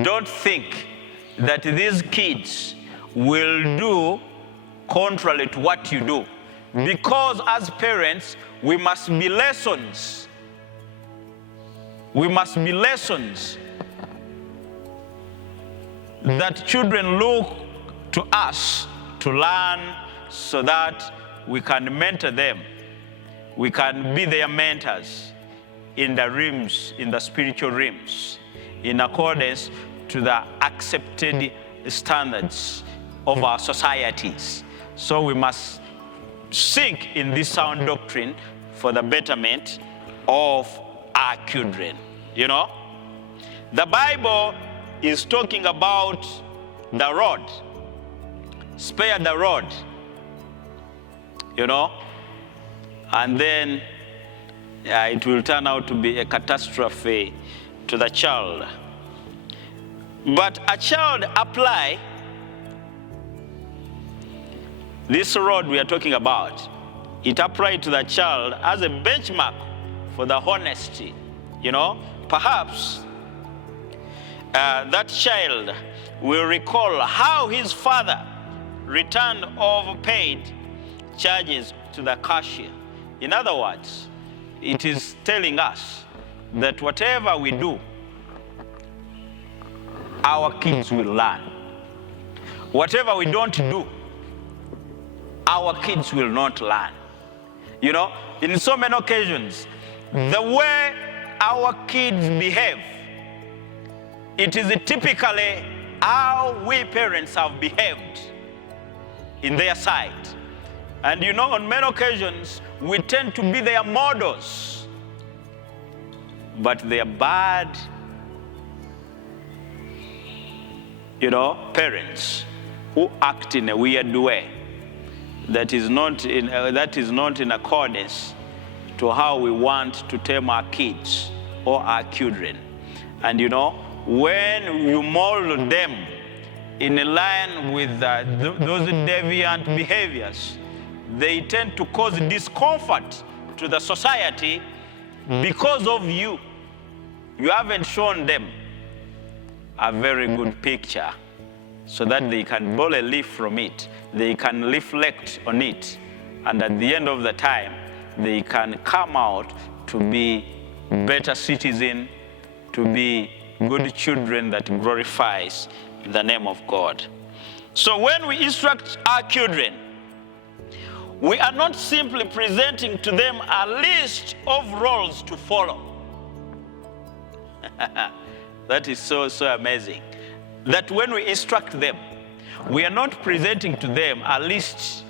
Don't think that these kids will do contrary to what you do. Because as parents, we must be lessons. We must be lessons that children look to us to learn, so that we can mentor them. We can be their mentors in the realms, in the spiritual realms, in accordance to the accepted standards of our societies. So we must seek in this sound doctrine for the betterment of our children. You know, the Bible is talking about the rod. Spare the rod, you know, and then it will turn out to be a catastrophe to the child. But a child apply this rod we are talking about, it applied to the child as a benchmark for the honesty. You know, perhaps that child will recall how his father returned overpaid charges to the cashier. In other words, it is telling us that whatever we do, our kids will learn. Whatever we don't do, our kids will not learn. You know, in so many occasions, the way our kids behave, it is typically how we parents have behaved in their sight. And you know, on many occasions, we tend to be their models, but they are bad, you know, parents who act in a weird way that is not in accordance to how we want to tame our kids or our children. And you know, when you mold them in line with those deviant behaviors, they tend to cause discomfort to the society because of you. You haven't shown them a very good picture so that they can boil a leaf from it. They can reflect on it. And at the end of the time, they can come out to be better citizens, to be good children that glorifies the name of God. So when we instruct our children, we are not simply presenting to them a list of roles to follow. That is so amazing. That when we instruct them, we are not presenting to them a list,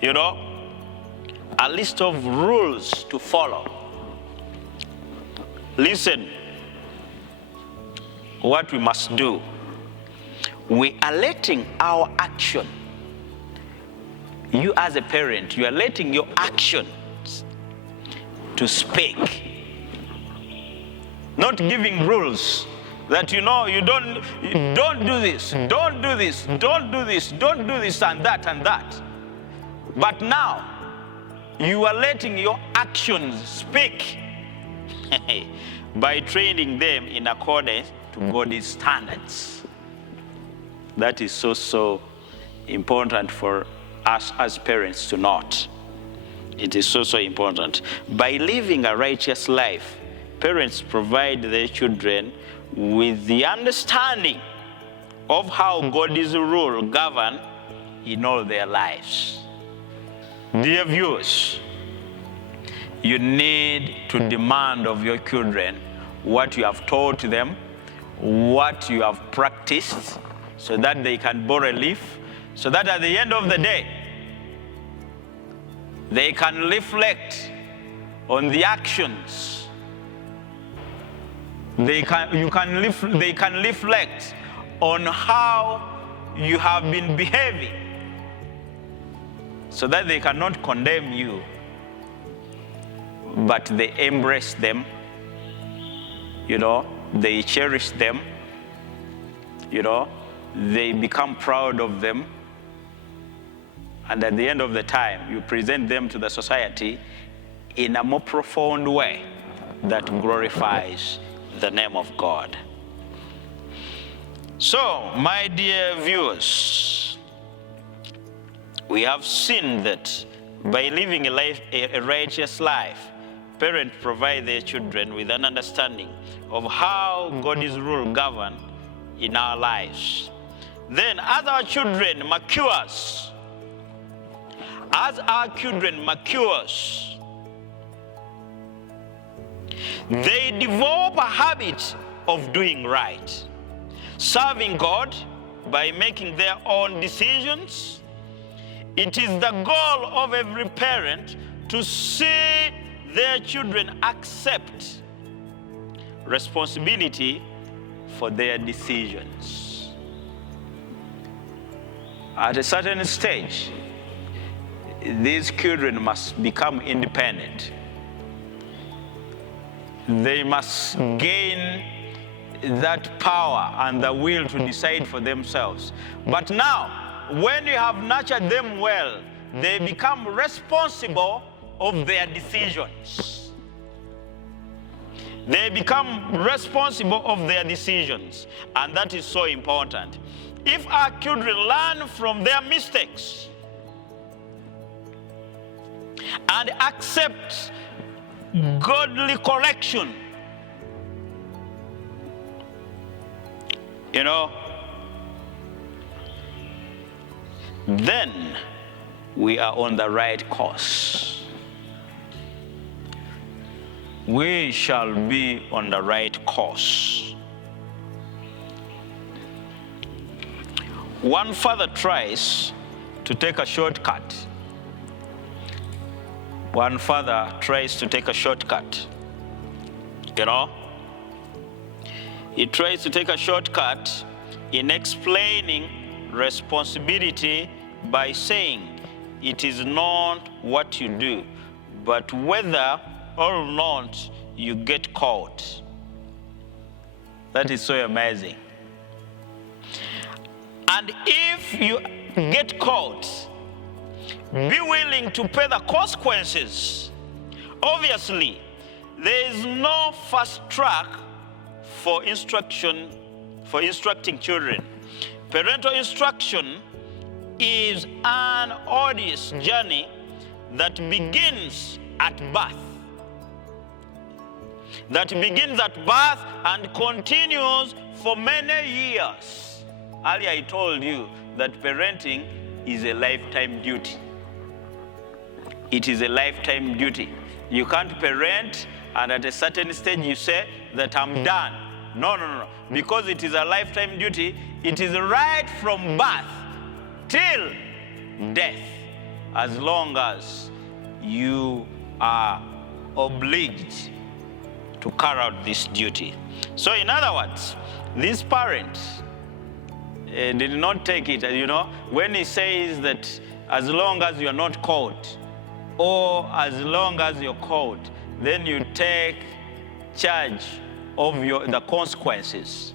you know, a list of rules to follow. Listen, what we must do. We are letting our action, you as a parent, you are letting your actions to speak. Not giving rules that, you know, you don't do this, don't do this, don't do this, don't do this and that and that. But now, you are letting your actions speak by training them in accordance to God's standards. That is so important for us as parents to note. It is so important. By living a righteous life, parents provide their children with the understanding of how God's rule govern in all their lives. Dear viewers, you need to demand of your children what you have taught them, what you have practiced, so that they can borrow a leaf, so that at the end of the day, they can reflect on the actions. They can reflect on how you have been behaving, so that they cannot condemn you, but they embrace them, you know, they cherish them, you know, they become proud of them. And at the end of the time, you present them to the society in a more profound way that glorifies the name of God. So, my dear viewers, we have seen that by living a righteous life, parents provide their children with an understanding of how God's rule governs in our lives. Then, as our children matures, they develop a habit of doing right, serving God by making their own decisions. It is the goal of every parent to see their children accept responsibility for their decisions. At a certain stage, these children must become independent. They must gain that power and the will to decide for themselves. But now, when you have nurtured them well, they become responsible of their decisions. They become responsible of their decisions, and that is so important. If our children learn from their mistakes and accept godly correction, then we are on the right course. We shall be on the right course. One father tries to take a shortcut. One father tries to take a shortcut. He tries to take a shortcut in explaining responsibility by saying it is not what you do, but whether or not you get caught. That is so amazing. And if you get caught, be willing to pay the consequences. Obviously, there is no fast track for instructing children. Parental instruction is an arduous journey that begins at birth. And continues for many years. Earlier I told you that parenting is a lifetime duty. It is a lifetime duty. You can't parent and at a certain stage you say that I'm done. No. Because it is a lifetime duty, it is right from birth till death, as long as you are obliged to carry out this duty. So in other words, these parents did not take it, when he says that as long as you are not caught, or as long as you're caught, then you take charge of the consequences.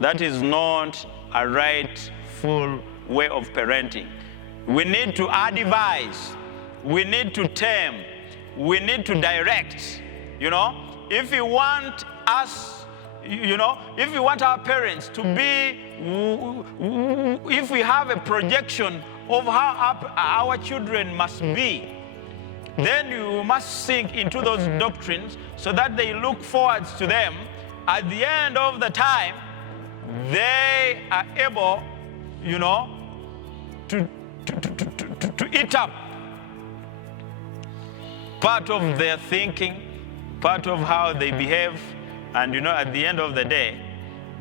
That is not a rightful way of parenting. We need to advise, we need to tame, we need to direct. If you want if we want our parents to be, if we have a projection of how our children must be, then you must sink into those doctrines so that they look forward to them. At the end of the time, they are able, to eat up part of their thinking, part of how they behave, and at the end of the day,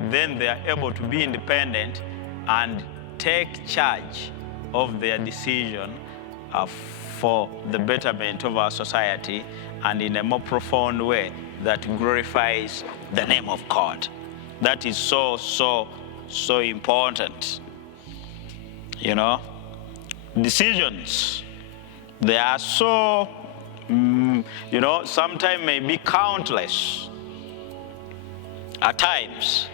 then they are able to be independent and take charge of their decision for the betterment of our society and in a more profound way that glorifies the name of God. That is so important. Decisions, they are so, sometimes may be countless. At times,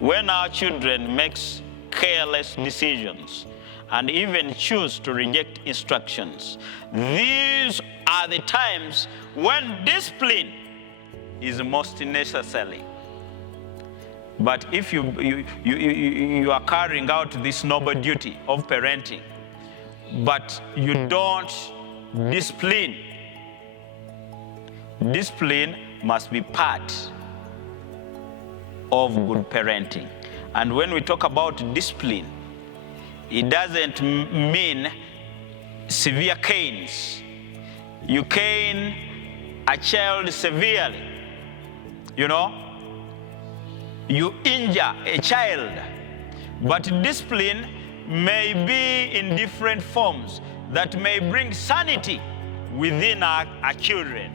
when our children makes careless decisions and even choose to reject instructions, these are the times when discipline is most necessary. But if you are carrying out this noble duty of parenting, but you don't discipline, discipline must be part of good parenting. And when we talk about discipline, it doesn't mean severe canes. You cane a child severely, you know, you injure a child. But discipline may be in different forms that may bring sanity within our children.